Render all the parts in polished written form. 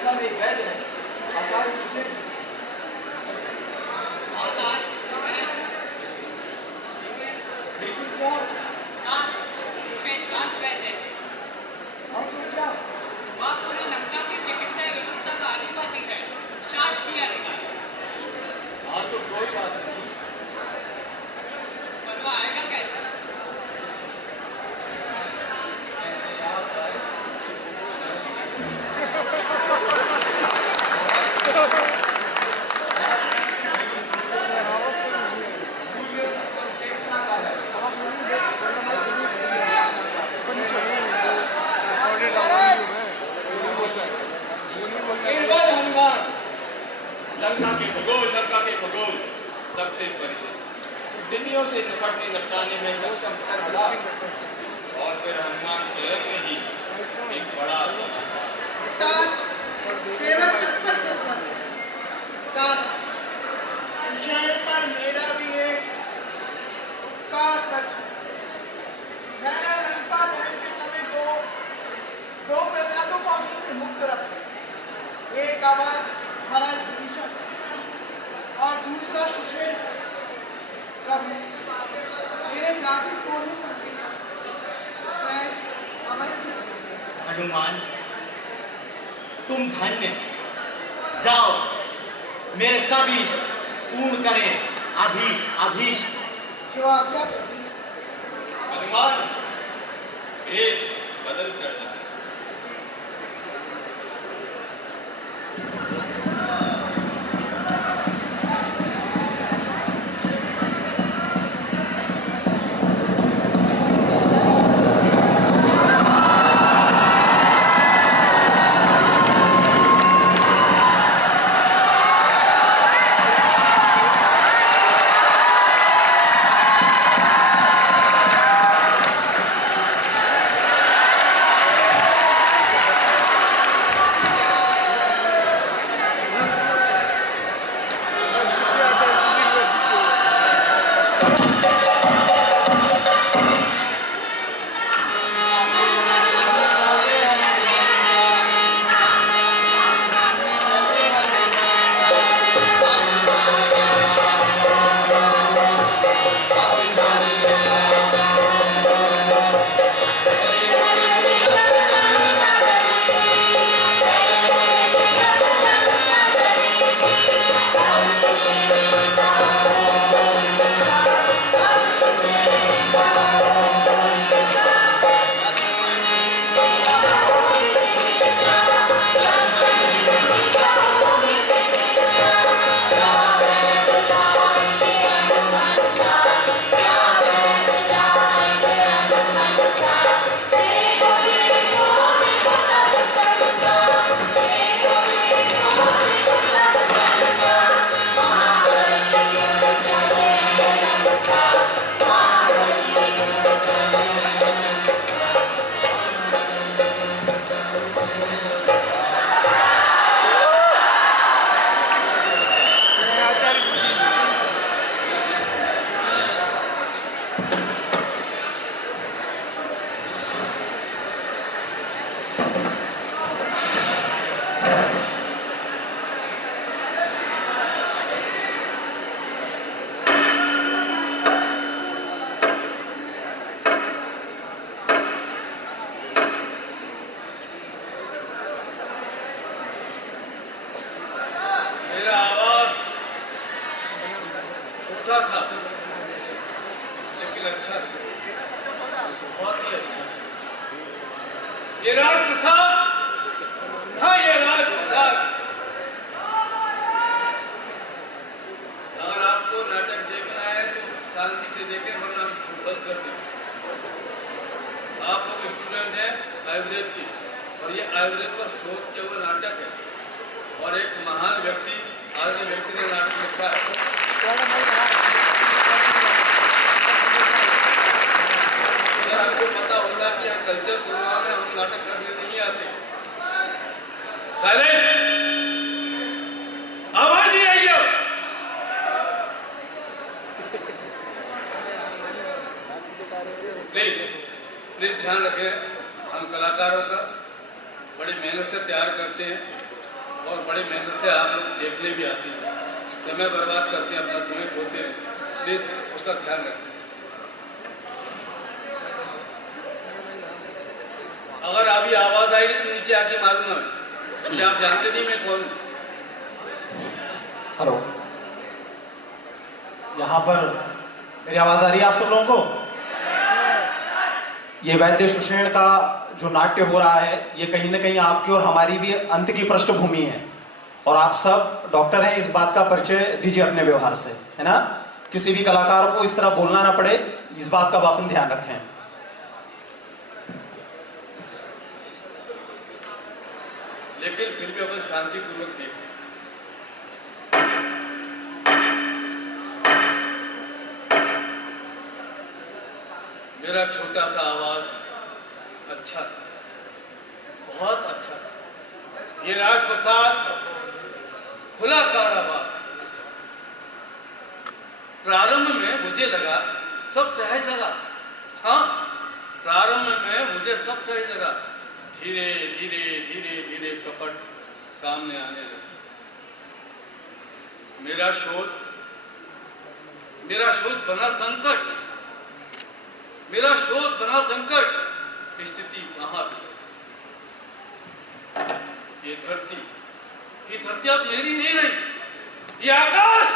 लंका में एक वैद्य है, आचार्य सुशील। बिल्कुल क्या? और तो क्या? वह पूरी लंका की चिकित्सा व्यवस्था का अधिपति है, शासकीय अधिकारी। हाँ तो कोई बात नहीं। पर वह आएगा कैसे? ऐसे आप आए। मूल्यों की संचेतना का है। केवल हनुमान लंका के भूगोल, लंका के खगोल सबसे परिचित, स्थितियों से निपटने में सक्षम सर्वदा, और फिर हनुमान स्वयं में ही एक बड़ा समाधान। सेवक तत्पर सत्पर सुषेण पर मेरा भी एक उपकार खर्च है। मैंने लंका दहन के समय दो प्रसादों को अग्नि से मुक्त रखा। एक आवाज महाराज विभीषण और दूसरा सुषेण। प्रभु मेरे जाति पूर्ण संकेत मैं अवैध। हनुमान तुम धन्य, जाओ मेरे सब इष्ट पूर्ण करें अभीष्ट। जो आज्ञा हनुमान भेष बदल कर जाए। छोटा था लेकिन अच्छा था, बहुत ही अच्छा। ये राज प्रसाद, हाँ ये राज प्रसाद। अगर आपको नाटक देखना है तो शांति से देखें, वरना हम बंद कर दें। आप लोग स्टूडेंट हैं आयुर्वेद की, और ये आयुर्वेद पर शोध किया हुआ नाटक है, और एक महान व्यक्ति आदरणीय व्यक्ति ने नाटक लिखा है। आपको पता होगा कि यहाँ कल्चर प्रोग्राम में हम नाटक करने नहीं आते। साइलेंट, आवाज नहीं आई अब। प्लीज ध्यान रखें, हम कलाकारों का बड़ी मेहनत से तैयार करते हैं, और बड़े मेहनत से आप लोग देखने भी आते हैं, समय बर्बाद करते हैं, अपना समय खोते हैं, प्लीज़ उसका ध्यान रखें। अगर अभी आवाज़ आएगी तो नीचे आके मारूंगा मैं, क्योंकि आप जानते नहीं मैं कौन हूँ। हेलो, यहाँ पर मेरी आवाज आ रही है आप सब लोगों को? ये वैद्य सुषेण का जो नाट्य हो रहा है, ये कहीं ना कहीं आपकी और हमारी भी अंत की पृष्ठभूमि है, और आप सब डॉक्टर हैं, इस बात का परिचय दीजिए अपने व्यवहार से, है ना? किसी भी कलाकार को इस तरह बोलना ना पड़े, इस बात का आप ध्यान रखें। लेकिन फिर भी अपन शांतिपूर्वक देखें। मेरा छोटा सा आवाज अच्छा था, बहुत अच्छा था। ये राजप्रसाद खुला कारावास। प्रारंभ में मुझे लगा सब सहज लगा, हाँ, प्रारंभ में मुझे सब सहज लगा। धीरे धीरे धीरे धीरे कपट सामने आने लगा। मेरा शोध बना संकट, मेरा शोध बना संकट, स्थिति महाविकट। ये धरती अब मेरी नहीं रही, ये आकाश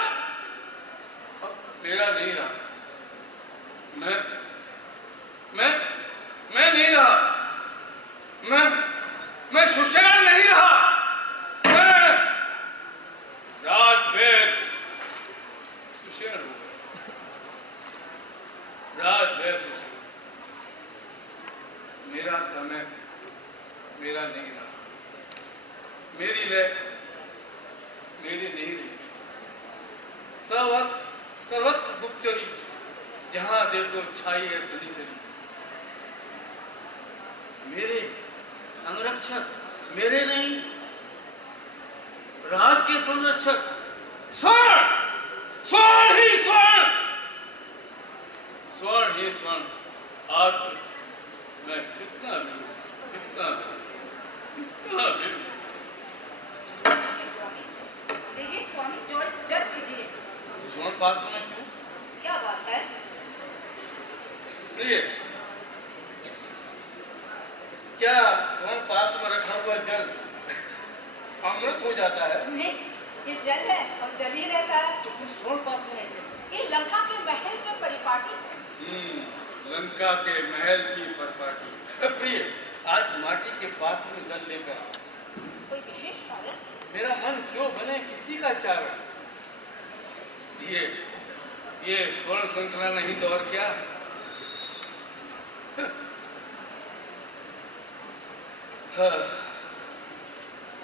अब मेरा नहीं रहा। मैं नहीं रहा, मैं सुषेण नहीं रहा, मैं राजवैद्य सुषेण हूं। राजवैद्य सुषेण। मेरा समय मेरा नहीं रहा, मेरी लय मेरी नहीं रही। सर्वत्र गुप्तचरी, जहां देखो छाई है सनीचरी। मेरे अंगरक्षक मेरे नहीं, राज के संरक्षक स्वर्ण, स्वर्ण ही स्वर्ण, स्वर्ण ही स्वर्ण। आज मैं कितना मिलूं, कितना मिलूं। लीजिए स्वामी, जल पीजिए। स्वर्ण पात्र में क्यों? क्या बात है? प्रिय, क्या स्वर्ण पात्र में रखा हुआ जल अमृत हो जाता है? नहीं, ये जल है और जल ही रहता है। तो फिर स्वर्ण पात्र में क्यों? ये लंका के महल में परिपाटी। लंका के महल की परिपाटी। प्रिय, आज माटी के पात्र में जल लेकर कोई विशेष कारण? मेरा मन क्यों बने किसी का चारण। ये स्वर्ण संतरा नहीं तो और क्या?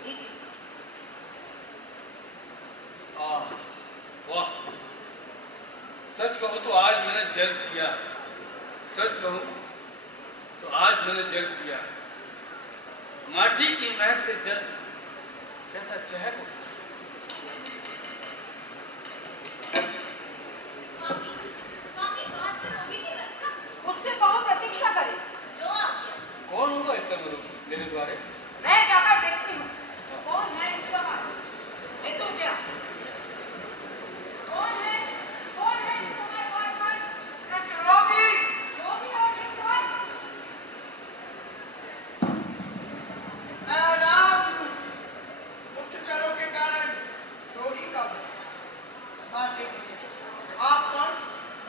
लीजिए स्वामी। वाह, सच कहूं तो आज मैंने जल पिया है। सच कहूं तो आज मैंने जल पिया है। माटी की महक से जल कैसा चहक उठा। स्वामी बात तो रोगी की रास्ता। उससे कहो प्रतीक्षा करे। जो आ गया। कौन होगा इस समय मेरे द्वारे? मैं जाकर देखती हूँ कौन है इस समय। ये तो क्या? कौन है इस समय बार बार? एक रोगी और इस समय मैं राम हूं। गुप्तचरों के कारण रोगी का बात आप कौन?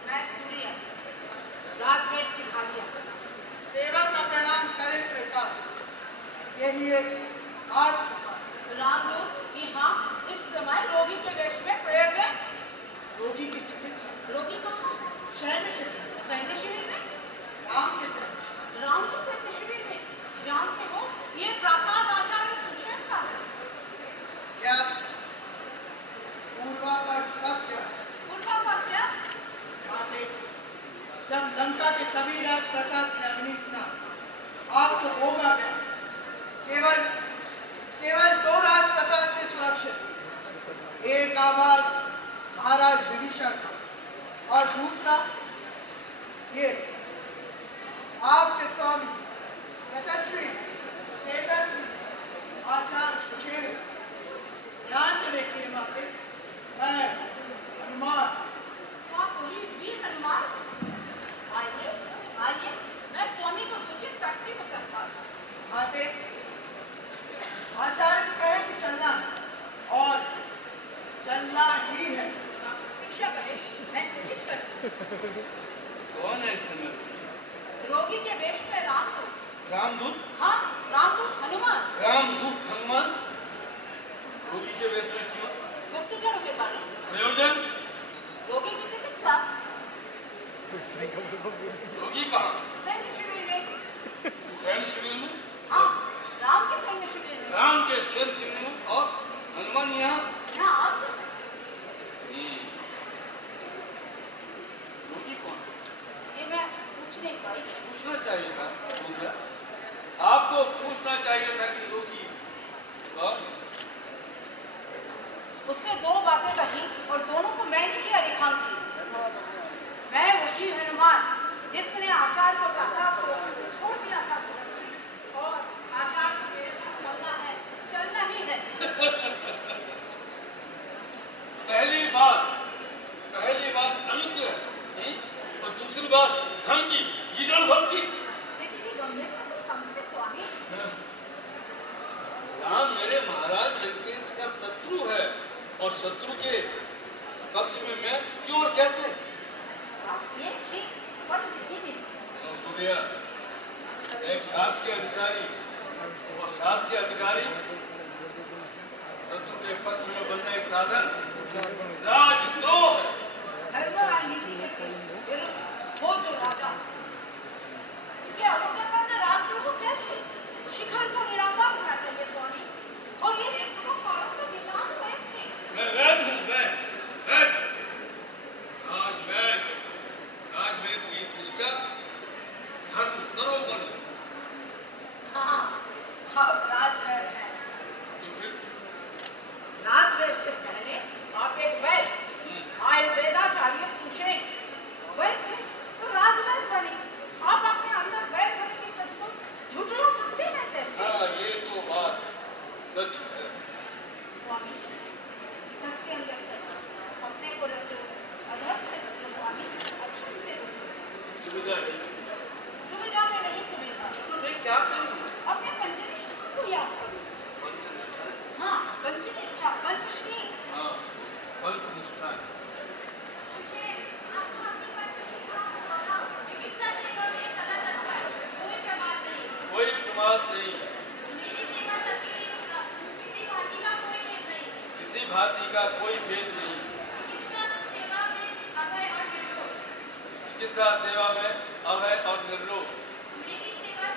मैं सूर्य, राजवैद्य की भाभी। सेवक का प्रणाम करे स्वीकार। यही एक आर्थ रामदूत यहाँ इस समय रोगी के वेश में प्रयोजन। रोगी की चिकित्सा। रोगी कहाँ? सैन्य शिविर। सैन्य शिविर में? राम के सैन्य शिविर। राम के सैन्य शिविर में? जानते हो ये प्रासाद आचार्य सुषेण का है। क्या पूर्वा पर सत्य? पूर्वा पर क्या? बातें जब लंका के सभी राजप्रसाद के अग्नि स्नान आपको होगा क्या? केवल दो राजप्रसाद के सुरक्षित। एक आवास महाराज विभीषण का और दूसरा ये आपके स्वामी यशस्वी तेजस्वी आचार्य सुषेण। जाते, मैं हनुमान आप वही वीर हनुमान? आइए, आइए, मैं स्वामी को सूचित करती हूँ करता हूँ। आते आचार्य से कहे कि चलना और चलना ही है। आप प्रतीक्षा करें, मैं सूचित करती हूँ। कौन है इस समय? रोगी के वेश में रामदूत। रामदूत? हाँ, रामदूत हनुमान। रामदूत हनुमान रोगी के वेश में क्यों? गुप्तचरों के पाले। प्रयोजन? रोगी की चिकित्सा। रोगी कहाँ? सैन्य शिविर में। सैन्य शिविर में? हाँ, राम के सैन्य शिविर में। राम के सैन्य शिविर में और हनुमान यहाँ? यहाँ आप सब। रोगी कौन? ये मैं पूछ नहीं पाई। पूछना चाहिए था हो गया। आपको पूछना चाहिए था कि रोगी कौन? उसने दो बातें कही और दोनों को मैंने किया रेखांकित। मैं वही हनुमान जिसने आचार्य को प्रसाद को छोड़ दिया था सुरक्षित, और आचार्य को मेरे साथ चलना है, चलना ही है। पहली बात अनुग्रह, और दूसरी बात धमकी, गिदड़ भक्ति। स्थिति की गंभीरता को समझे स्वामी। राम मेरे महाराज लंकेश का शत्रु है, और शत्रु के पक्ष में मैं क्यों और कैसे? ये ठीक पढ़ नहीं थी। सूर्या, एक शासकीय अधिकारी और शासकीय अधिकारी शत्रु के पक्ष में बनना एक साधन राजद्रोह है। धर्म और नीति के विरुद्ध हो जो राजा, इसके अवसर पर न राजद्रोह कैसे? शिखर को निरापात होना चाहिए स्वामी, और ये रेखा कारों को निदान कैसे? मैं वैद हूँ, वैद राजवैद की निष्ठा धर्म सर्वोपरि। हाँ, अब राजवैद है। तो फिर राजवैद से पहले आप एक वैद, आयुर्वेदाचार्य सुषेण वैद थे, तो राजवैद बने। आप अपने अंदर वैद होने की सच को झुठला सकते हैं कैसे? हाँ, ये तो बात सच है। स्वामी, सच के अंदर सच, अपने को रचो, अधर्म से बचो स्वामी, अधर्म से बचो। दुविधा है। दुविधा में नहीं सुविधा। तो मैं क्या करूँ? अपने पंचनिष्ठा को याद करो। पंचनिष्ठा? हाँ, पंचनिष्ठा, पंचश्री। हाँ, पंचनिष्ठा। सुषेण, आपको अपनी पंचनिष्ठा बताओ। चिकित्सा सेवा में सदा तत्पर, कोई प्रमाद नहीं। कोई प्रमाद नहीं। मेरी सेवा सबके लिए सुलभ, किसी भांति का कोई भेद नहीं। किसी भांति का कोई भेद नहीं। चिकित्सा सेवा में अभय और निर्लोभ। चिकित्सा सेवा में अभय और निर्लोभ। मेरी सेवा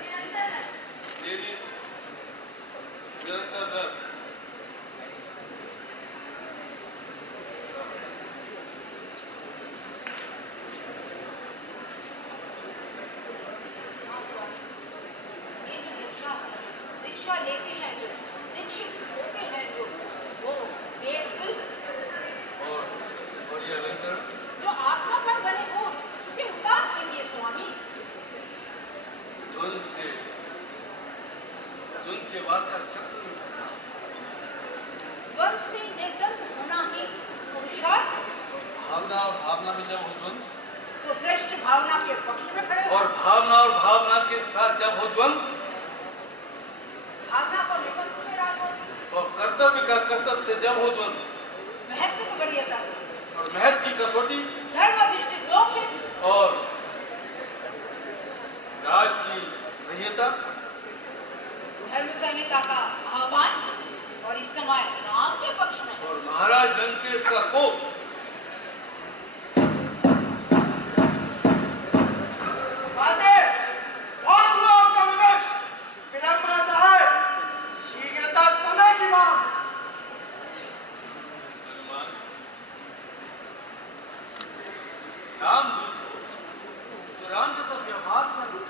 निरंतर है। मेरी निरंतर रह। हाँ स्वामी, ये जो दीक्षा है, दीक्षा लेते हैं जो, दीक्षित होते हैं जो, वो देव तुल्य। और ये अलंकरण जो आत्मा पर बने बोझ, उसे उतार कीजिए स्वामी। द्वंद के वाकर चक्र में फंसा। द्वंद से निर्द्वंद होना ही पुरुषार्थ। भावना और भावना में जब हो द्वंद, तो श्रेष्ठ भावना के पक्ष में खड़े हो। और भावना के साथ जब हो द्वंद, भावना को निबंध में डालो, और कर्तव्य का कर्तव्य से जब हो द्वंद, महत्व को बढ़िया करो। और महत्व की कसौटी धर्म अधिष्ठित लोक है, और राज की संहिता, धर्म संहिता का आह्वान, और इस समय राम के पक्ष में है। और महाराज लंकेश का कोप। आते बहुत हुआ आपका विवश, विलंब न सहाय, शीघ्रता समय की मांग। हनुमान, रामदूत हो, तो राम जैसा व्यवहार करो।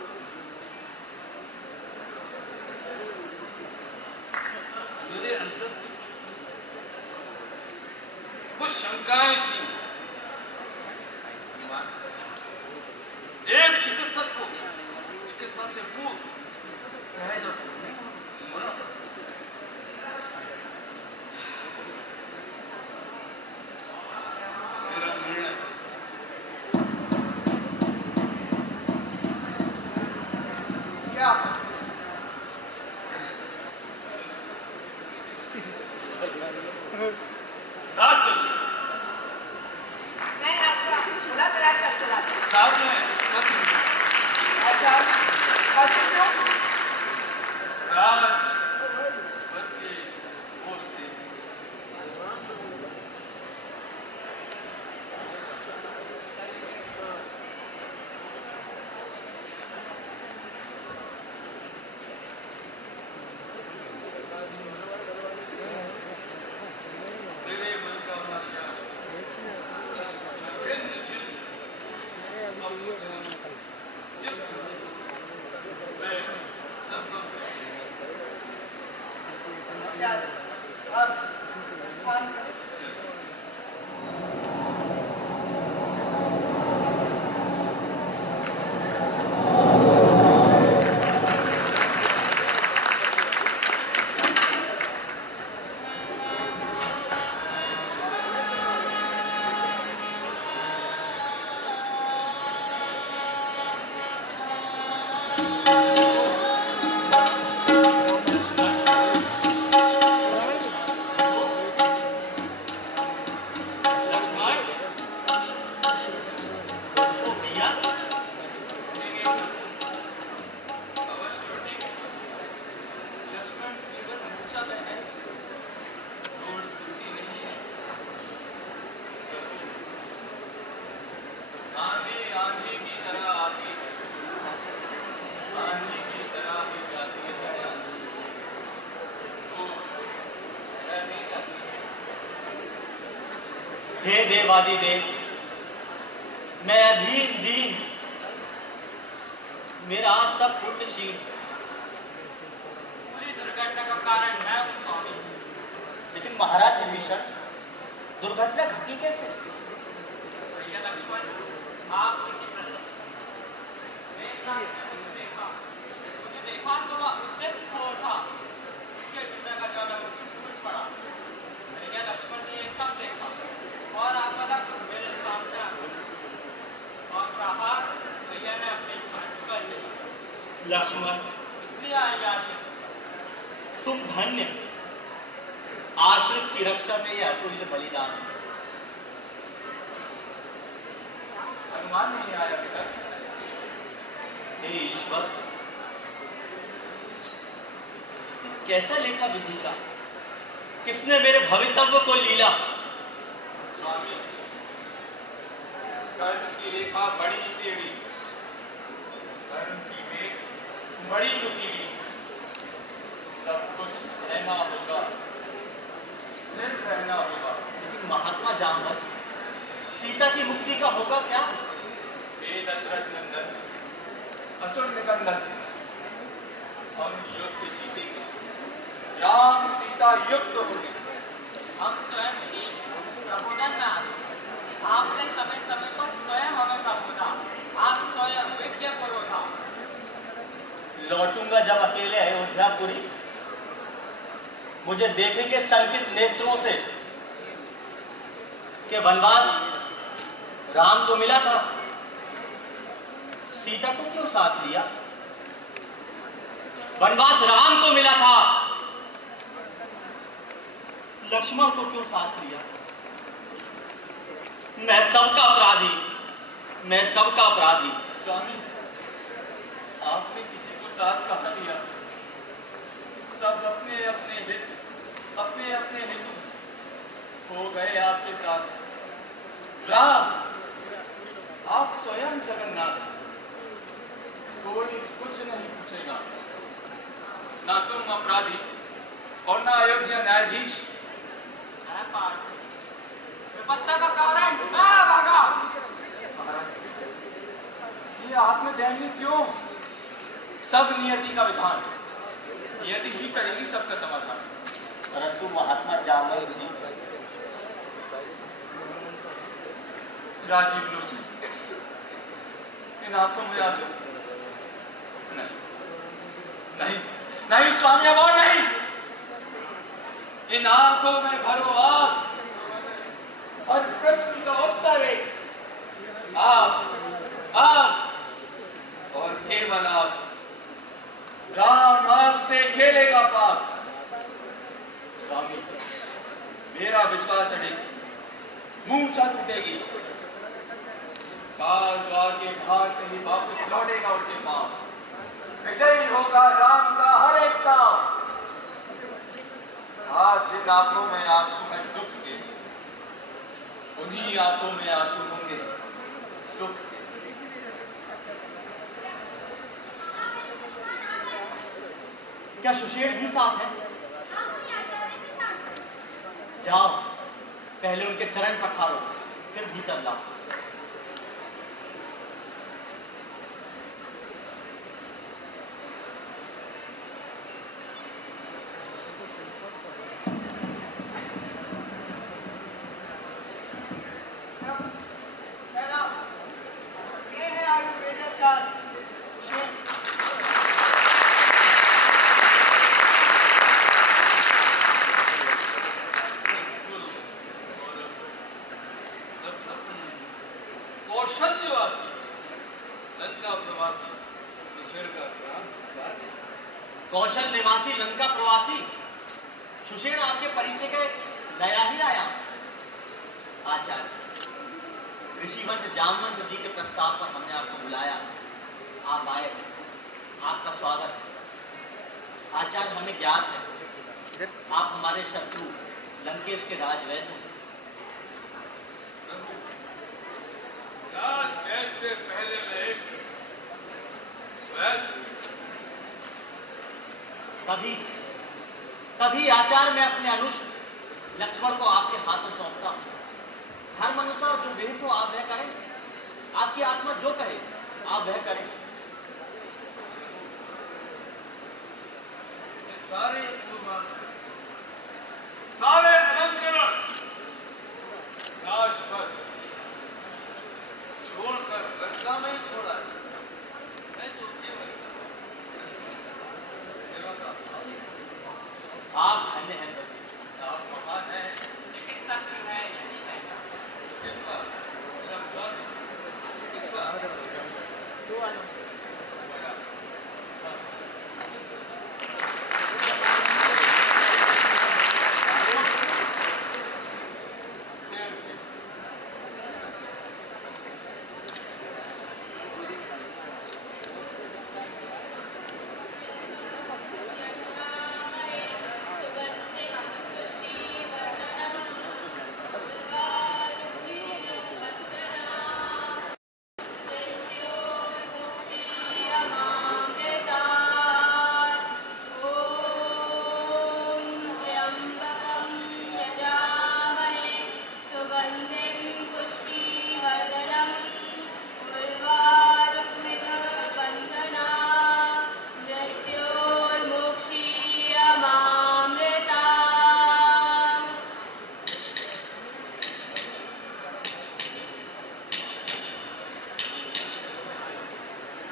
मेरे अंतर से कुछ शंकाएं थी। एक चिकित्सक को चिकित्सा से पूर्व सहज और साथ चलिए। मैं आपका छोला तैयार करके लाती हूँ। साथ में मत आचार्य खाते क्यों? राज बच्चे वो से तेरे मन का नक्शा जिन जिन अब कुछ जिन मैं आचार्य अब स्थान करें। लक्ष्मण, ओ भैया, अवश्य लौटेंगे। लक्ष्मण केवल मूर्छा में है, रोड टूटी नहीं है। प्रभु, आंधी आंधी की तरह आती है, आंधी की तरह ही जाती है आंधी, तो ठहर नहीं जाती है। हे देवादिदेव, मैं अधीन दीन, मेरा सब पुण्यशील। पूरी दुर्घटना का कारण मैं हूँ स्वामी। लेकिन महाराज विभीषण, दुर्घटना घटी कैसे? भैया लक्ष्मण, आप नीति प्रति एक रात में मुझे देखा तो उद्यत हो था। इसके भीतर का ज्वाला मुझे टूट पड़ा। भैया लक्ष्मण ने ये सब देखा और आपदा मेरे सामने आ गई। और प्रहार भैया ने अपनी छाती पर लिया। लक्ष्मण, इसलिए आई आज ये तुम धन्य, आश्रित की रक्षा में यह अतुल्य बलिदान। हनुमान नहीं आया पिता। हे ईश्वर, कैसा लेखा विधि का? किसने मेरे भवितव्य को लीला? स्वामी, कर्म की रेखा बड़ी टेढ़ी, कर्म की मेघ बड़ी नुकीली। सब कुछ सहना होगा, स्थिर रहना होगा। लेकिन महात्मा जामवंत, सीता की मुक्ति का होगा क्या? हे दशरथ नंदन, असुर निकंदन, हम युद्ध जीतेंगे। राम सीता युक्त होंगे। हम स्वयं ही प्रबोधन में आ सकते। आपने समय समय पर स्वयं हमें प्रबोधा। आप स्वयं विज्ञ पुरोधा। लौटूंगा जब अकेले अयोध्यापुरी, मुझे देखेंगे संकित नेत्रों से कि वनवास राम को मिला था, सीता को क्यों साथ लिया? वनवास राम को मिला था, लक्ष्मण को क्यों साथ लिया? मैं सबका अपराधी, मैं सबका अपराधी। स्वामी, आपने किसी को साथ कहा दिया? सब अपने अपने हित, अपने अपने हेतु हो गए आपके साथ। राम, आप स्वयं जगन्नाथ, कोई कुछ नहीं पूछेगा। ना तुम अपराधी और ना अयोध्या न्यायाधीश। मैं पार्थ, विपत्ता का कारण मैं भागा। ये आप में दयनीय क्यों? सब नियति का विधान, नियति ही करेगी सबका समाधान। परंतु महात्मा जामवंत जी, राजीव लोचन, इन आंखों में आंसू नहीं, नहीं, नहीं स्वामी, अब और नहीं। इन आंखों में भरो आग, हर प्रश्न का उत्तर एक आग, आग और केवल आग। राम आग से खेलेगा पाप। स्वामी, मेरा विश्वास अड़ेगी, मूर्छा टूटेगी, काल द्वार के बाहर से ही वापस लौटेगा उनके पांव। विजयी होगा राम का हर एक काम। आज जिन आंखों में आंसू हैं दुख के, उन्हीं आंखों में आंसू होंगे सुख के। क्या सुशेड़ भी साथ है? जाओ, पहले उनके चरण पखारो, फिर भीतर लाओ। मैडम, ये है आयुर्वेदाचार्य सुशेल। कौशल निवासी लंका प्रवासी सुशेड़ का नाम सुधार। कौशल निवासी लंका प्रवासी सुशेड़ आपके परिचय का एक नया ही आया। आचार्य ऋषिवंत जामवंत जी के प्रस्ताव पर हमने आपको बुलाया, आप आए, आपका स्वागत है। आचार्य हमें ज्ञात है आप हमारे शत्रु लंकेश के राजवैद्य हैं। राज ऐसे पहले मैं एक स्वैच तभी तभी आचार्य मैं अपने अनुज लक्ष्मण को आपके हाथों सौंपता हूं। धर्म अनुसार जो विहित हो आप वह करें, आपकी आत्मा जो कहे आप वह करें। सारे कुर्बान, सारे अनुचरण राजपद छोड़कर लंका में ही छोड़ा है। नहीं तो केवल सेवा का भाव ही। आप धन्य हैं प्रभु। आप महान हैं। चिकित्सक भी है यही कहना। किस्सा मेरा विश्वास है। किस्सा मेरा देव की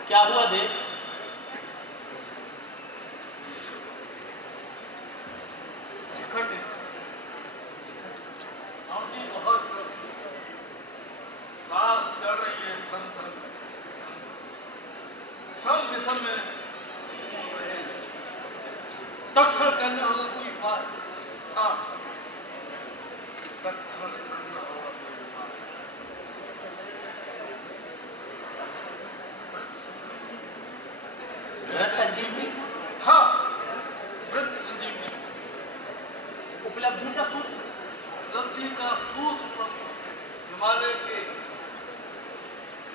क्या हुआ देव? विकट अवधि बहुत कम, सांस चढ़ रही है थम थम। सम विषम में तक्षण करना होगा कोई उपाय। हाँ, तक्षण करना होगा कोई उपाय। रस संजीवनी हाँ, मृत संजीवनी उपलब्धि का सूत्र। उपलब्धि का सूत्र हिमालय के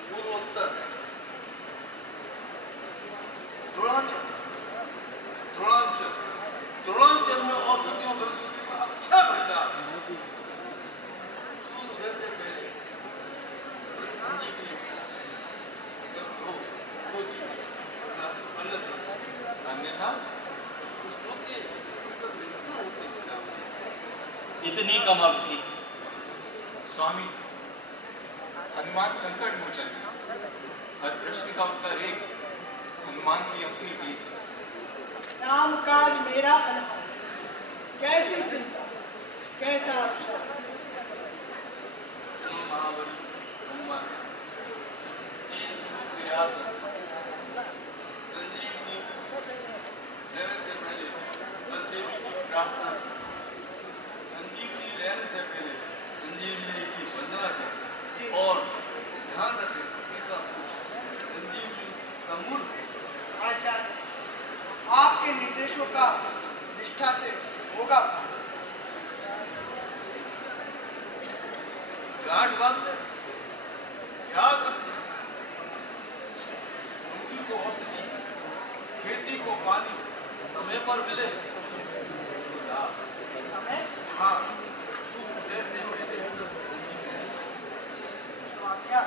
पूर्वोत्तर द्रोणांचल द्रोणांचल द्रोणांचल में औषधियों बृहस्पति का अच्छा भंडार। सूर्योदय से पहले मृत संजीवनी दो चीजें अन्यथा पुष्पों के उत्तर विरुद्ध होते हैं। इतनी कम अवधि। स्वामी, हनुमान संकट मोचन, हर प्रश्न का उत्तर एक। हनुमान की अपनी भी काम काज मेरा बना, कैसी चिंता, कैसा अवसर। जो महाबली हनुमान तीन सूत्र याद रखो। संजीवनी लेने से पहले बलदेवी की प्रार्थना, संजीवनी निष्ठा से होगा भाई। गांठ बांध ले, याद रखना, रोगी को औषधि, खेती को पानी समय पर मिले तो लाभ। समय हाँ, तू जैसे मेरे सोची है। जो आज्ञा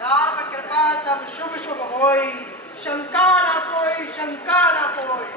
राम कृपा सब शुभ शुभ होई, शंका ना कोई, शंका ना कोई।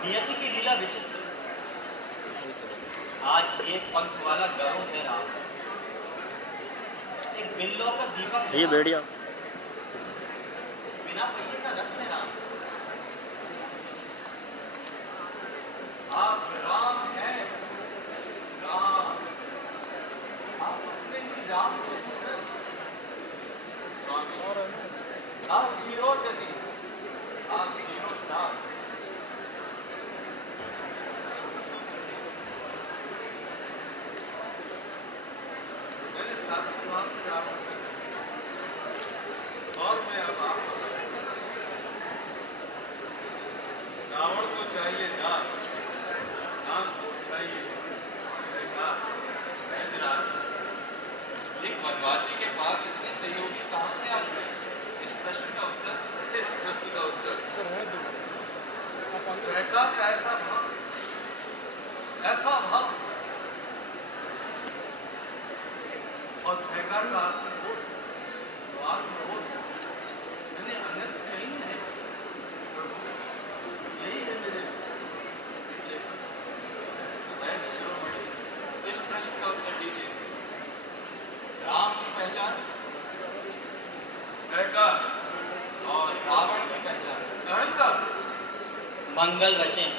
नियति की लीला विचित्र। आज एक पंख वाला गरुड़ है राम, एक बिल्लो का दीपक है ये राम, भेड़िया बिना पहिए का रथ है राम। आप राम हैं, राम। आप अपने ही राम को चुने। स्वामी, आप धीरोदति, आप धीरोदार। मैंने साक्षी भाव से रावण और मैं अब आपको रावण को चाहिए दास, राम को चाहिए सरकार। वैद्यनाथ, एक वनवासी के पास इतने सहयोगी कहाँ से आ गए? इस प्रश्न का उत्तर। इस प्रश्न का उत्तर सरकार का ऐसा भाव, ऐसा भाव और सरकार का आत्मबोध, तो आत्मबोध मैंने अन्यत्र कहीं नहीं देखा। प्रभु, यही है मेरे वैद्य शिरोमणि, इस प्रश्न का उत्तर दीजिए। राम की पहचान सरकार और रावण की पहचान। अहंकार। मंगल रचें,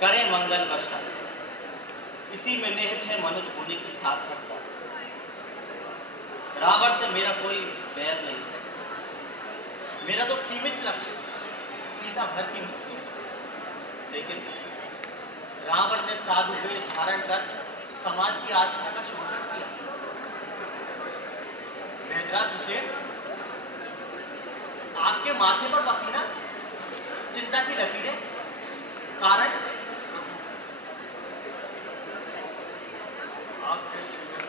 करें मंगल वर्षा, इसी में निहित है मनुष्य होने की सार्थकता। रावण से मेरा कोई बैर नहीं, मेरा तो सीमित लक्ष्य सीता भर की मुक्ति। लेकिन रावण ने साधु वेश धारण कर समाज की आस्था का शोषण किया। वेदराज सुषेण, आपके माथे पर पसीना, चिंता की लकीरें, कारण आपके शिविर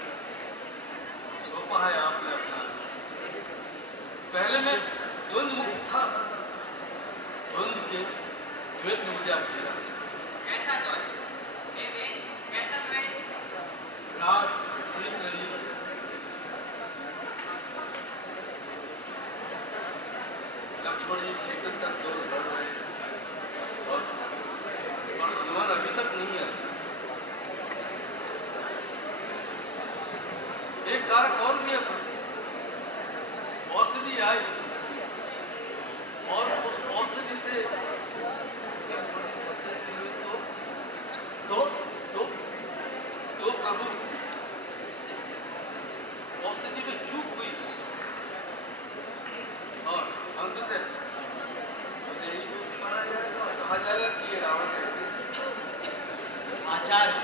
सौंपा है आपने अपना। पहले मैं द्वंद मुक्त था, द्वंद के द्वैत ने मुझे अकेला। कैसा द्वंद? कैसा द्वंद? रात बीत रही, लक्ष्मण जी शीतल तक की ओर बढ़ रहे हैं और हनुमान अभी तक नहीं आए। एक कारक और भी है, औषधि आई और उस औषधि से लक्ष्मण जी सचेत हुए तो प्रभु औषधि में चूक हुई और अंततः मुझे ही दोषी माना जाएगा और कहा जाएगा कि ये रावण है। आचार्य,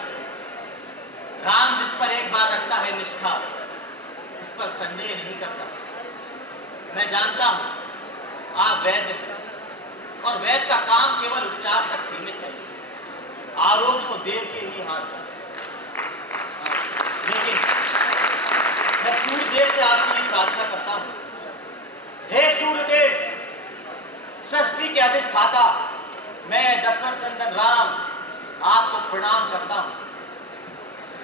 राम जिस पर एक बार रखता है निष्ठा, उस पर संदेह नहीं करता। मैं जानता हूं आप वैद्य हैं और वैद्य का काम केवल उपचार तक सीमित है, आरोग्य तो देव के ही हाथ है। लेकिन मैं सूर्यदेव से आपसे ये प्रार्थना करता हूं, हे सूर्यदेव, सृष्टि के अधिष्ठाता, मैं दशरथ नंदन राम आपको प्रणाम करता हूं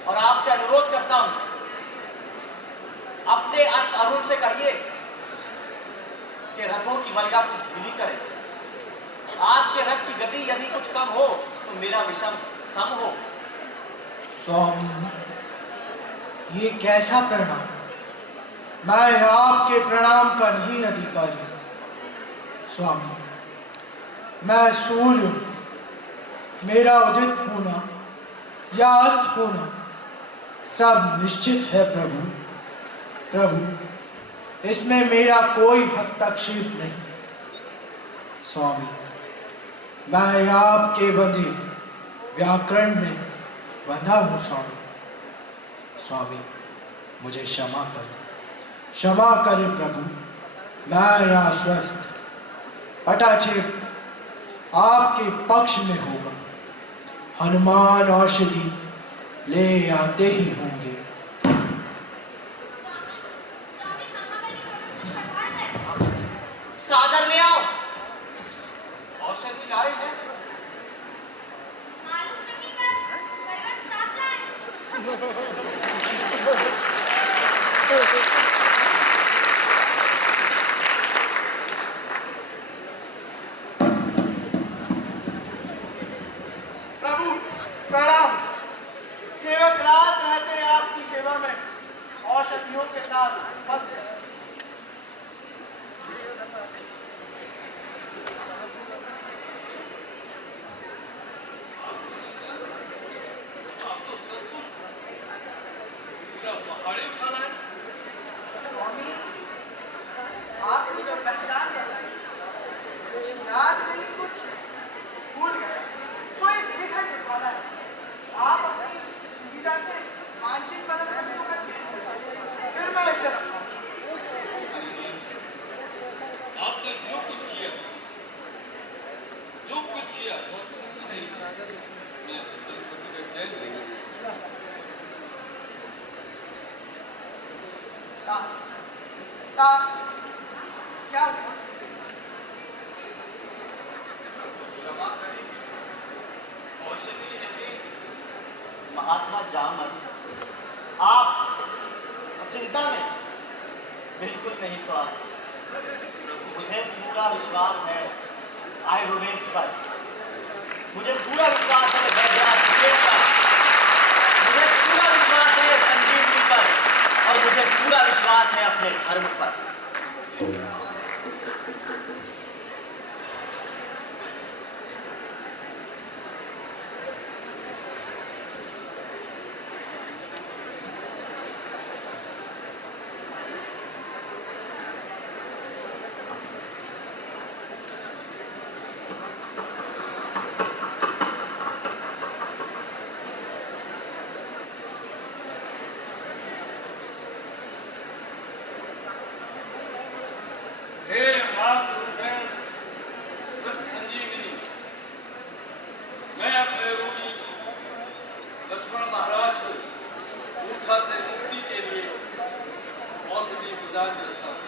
और आपसे अनुरोध करता हूं, अपने अश्व अरुण से कहिए कि रथों की वल्गा कुछ ढीली करें। आपके रथ की गति यदि कुछ कम हो तो मेरा विषम सम हो। स्वामी, ये कैसा प्रणाम? मैं आपके प्रणाम का नहीं अधिकारी। स्वामी, मैं सूर्य हूं। मेरा उदित होना या अस्त होना सब निश्चित है प्रभु। प्रभु, इसमें मेरा कोई हस्तक्षेप नहीं। स्वामी, मैं आपके बंधे व्याकरण में बंधा हूं। स्वामी, मुझे क्षमा करें प्रभु। मैं आश्वस्त, पटाक्षेप आपके पक्ष में होगा। हनुमान औषधि ले आते ही होंगे। सादर में आओ। औषधि लाए हैं? मालूम नहीं पर पर्वत साथ लाए। साथ मस्त है। आप तो सचमुच पूरा पहाड़ी उठाना है। स्वामी, आपने जो पहचान बताई, कुछ याद नहीं, कुछ भूल गए, सो ये गिरिखंड उठाना है। आप अपनी सुविधा से वांछित वनस्पतियों का चयन करें, फिर मैं इसे रखूंगा। आपने जो कुछ किया बहुत अच्छा ही किया। मैं वनस्पति का चयन करूंगा। ता क्या हुआ? क्षमा करेंगे औषधि है महात्मा जामवंत, आप चिंता में बिल्कुल नहीं स्वामी। मुझे पूरा विश्वास है आयुर्वेद पर, मुझे पूरा विश्वास है वैद्यनाथ पर, मुझे पूरा विश्वास है संजीवनी पर, और मुझे पूरा विश्वास है अपने धर्म पर। हे मां गुरुदेव वृक्ष संजीवनी, मैं अपने रोगी लक्ष्मण महाराज को मूर्छा से मुक्ति के लिए औषधि प्रदान करता हूँ।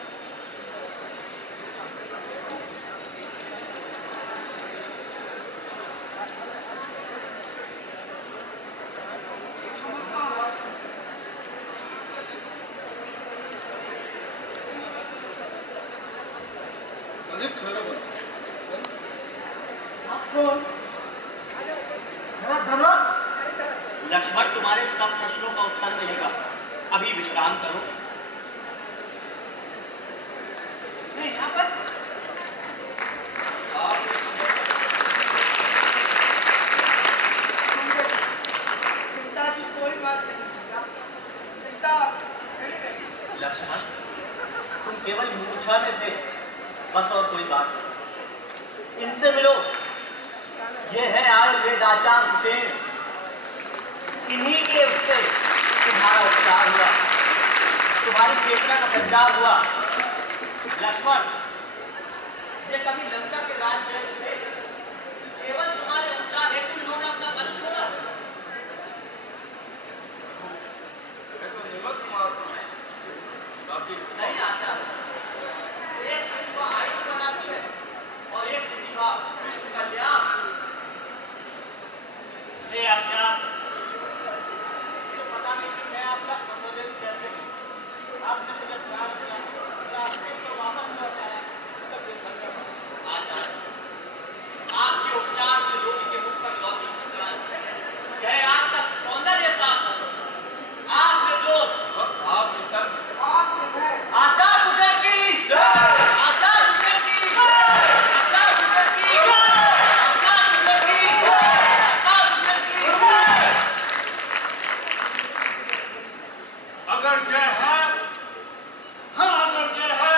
चमत्कार। अनेक क्षणों कौन? मेरा धर्म? लक्ष्मण, तुम्हारे सब प्रश्नों का उत्तर मिलेगा, अभी विश्राम करो। नहीं, यहाँ पर चिंता की कोई बात नहीं पिता, चिंता छिड़ गई। लक्ष्मण, तुम केवल मूर्छा में थे, बस और कोई बात नहीं। इनसे मिलो, ये है आयुर्वेदाचार्य सुषेण, इन्हीं के उससे तुम्हारा उपचार हुआ, तुम्हारी चेतना का संचार हुआ। लक्ष्मण, ये कभी लंका के राज में थे, केवल तुम्हारे उपचार हेतु इन्होंने अपना पद छोड़ा। मैं तो निमित्त मात्र हूँ, बाकी नहीं आता, एक प्रतिभा आयु बनाती है और एक प्रतिभा विश्व कल्याण। ये उपचार तो पता नहीं कि मैं आपका संबोधित कैसे करूं। आपने मुझे प्यार दिया, रास्ते तो वापस लौट आया, इसका कोई धन्यवाद। आचार्य, आपके उपचार से रोगी के मुख पर लौटी मुस्कान, यह आपका सौंदर्य शास्त्र, आपने जो आप ये सब आचार्य सुषेण की जय, आचार्य सुषेण की जय, आचार्य सुषेण की जय, आचार्य सुषेण की जय, आचार्य सुषेण की जय। अगर जय है, हाँ अगर जय है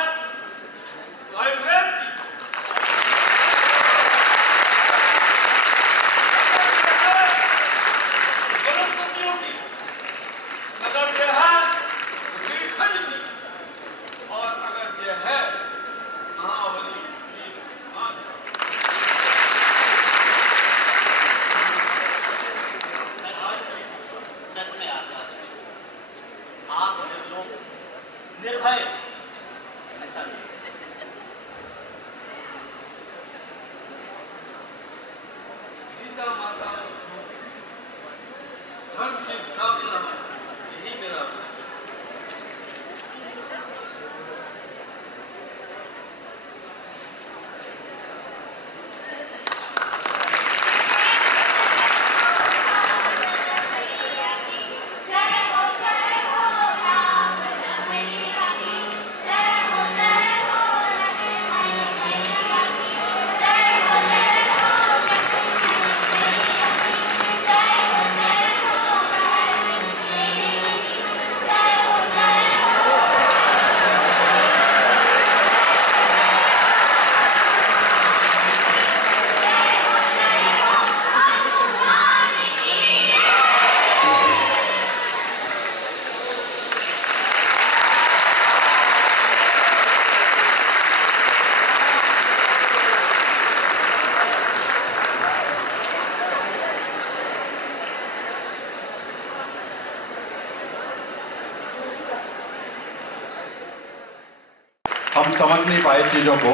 हम समझ नहीं पाए चीज़ों को।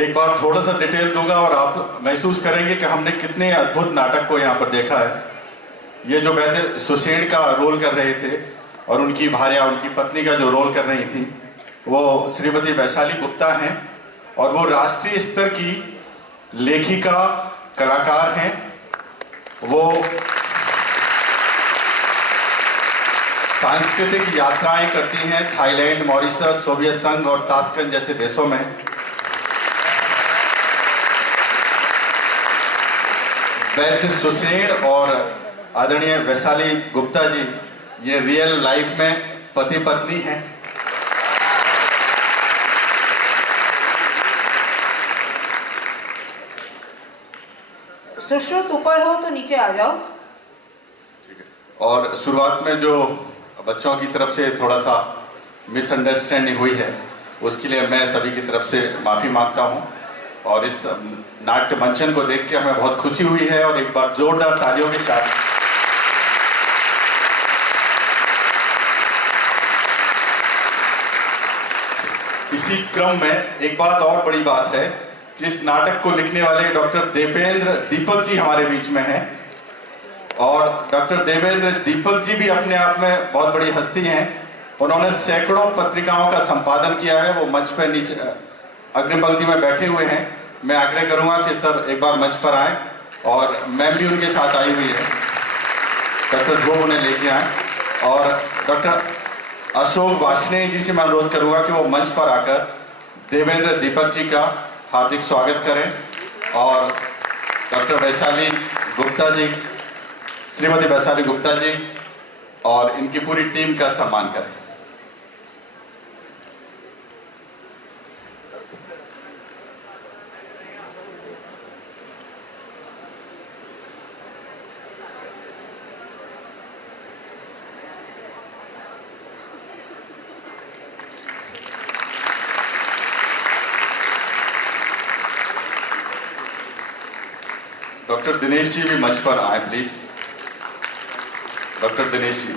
एक बार थोड़ा सा डिटेल दूंगा और आप महसूस करेंगे कि हमने कितने अद्भुत नाटक को यहाँ पर देखा है। ये जो वैद्य सुषेण का रोल कर रहे थे और उनकी भार्या, उनकी पत्नी का जो रोल कर रही थी, वो श्रीमती वैशाली गुप्ता हैं और वो राष्ट्रीय स्तर की लेखिका कलाकार हैं। वो सांस्कृतिक यात्राएं करती हैं थाईलैंड, मॉरिशस, सोवियत संघ और ताशकंद जैसे देशों में। वैद्य सुषेण और आदरणीय वैशाली गुप्ता जी ये रियल लाइफ में पति पत्नी हैं। सुश्रुत ऊपर हो तो नीचे आ जाओ। ठीक है। और शुरुआत में जो बच्चों की तरफ से थोड़ा सा मिसअंडरस्टैंडिंग हुई है उसके लिए मैं सभी की तरफ से माफ़ी मांगता हूं। और इस नाट्य मंचन को देख के हमें बहुत खुशी हुई है और एक बार जोरदार तालियों के साथ इसी क्रम में एक बात और बड़ी बात है कि इस नाटक को लिखने वाले डॉक्टर देवेंद्र दीपक जी हमारे बीच में हैं। और डॉक्टर देवेंद्र दीपक जी भी अपने आप में बहुत बड़ी हस्ती हैं। उन्होंने सैकड़ों पत्रिकाओं का संपादन किया है। वो मंच पर नीचे अग्रिम पंक्ति में बैठे हुए हैं। मैं आग्रह करूंगा कि सर एक बार मंच पर आए और मैम भी उनके साथ आई हुई है, डॉक्टर ध्रुव उन्हें लेके आए। और डॉक्टर अशोक वार्ष्णेय जी से मैं अनुरोध करूंगा कि वो मंच पर आकर देवेंद्र दीपक जी का हार्दिक स्वागत करें और डॉक्टर वैशाली गुप्ता जी, श्रीमती वैशाली गुप्ता जी और इनकी पूरी टीम का सम्मान करें। डॉक्टर दिनेश जी भी मंच पर आए प्लीज। डॉक्टर दिनेश जी।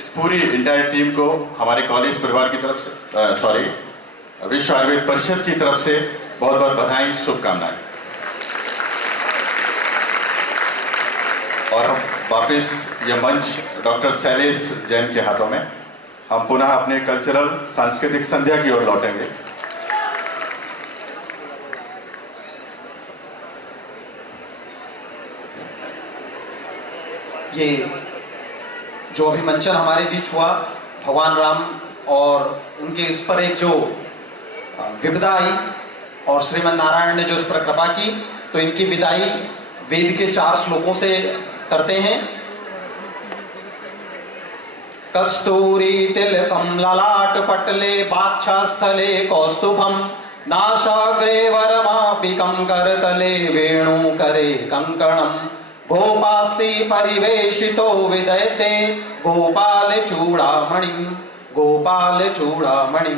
इस पूरी इंटायर टीम को हमारे कॉलेज परिवार की तरफ से विश्व आयुर्वेद परिषद की तरफ से बहुत बहुत बधाई, शुभकामनाएं। और हम वापस यह मंच डॉक्टर शैलेश जैन के हाथों में, हम पुनः अपने कल्चरल सांस्कृतिक संध्या की ओर लौटेंगे। ये जो अभी मंचन हमारे बीच हुआ, भगवान राम और उनके इस पर एक जो विपदा आई और श्रीमन नारायण ने जो इस पर कृपा की, तो इनकी विदाई वेद के 4 श्लोकों से करते हैं। कस्तूरी तिलकम ललाट पटले बाक्षास्थले कौस्तुभम नाशाग्रे वरमापिकम करतले वेणु करे कंकणम गोपास्ति परिवेशितो विदयते गोपाल चूड़ामणि गोपाल चूड़ामणि।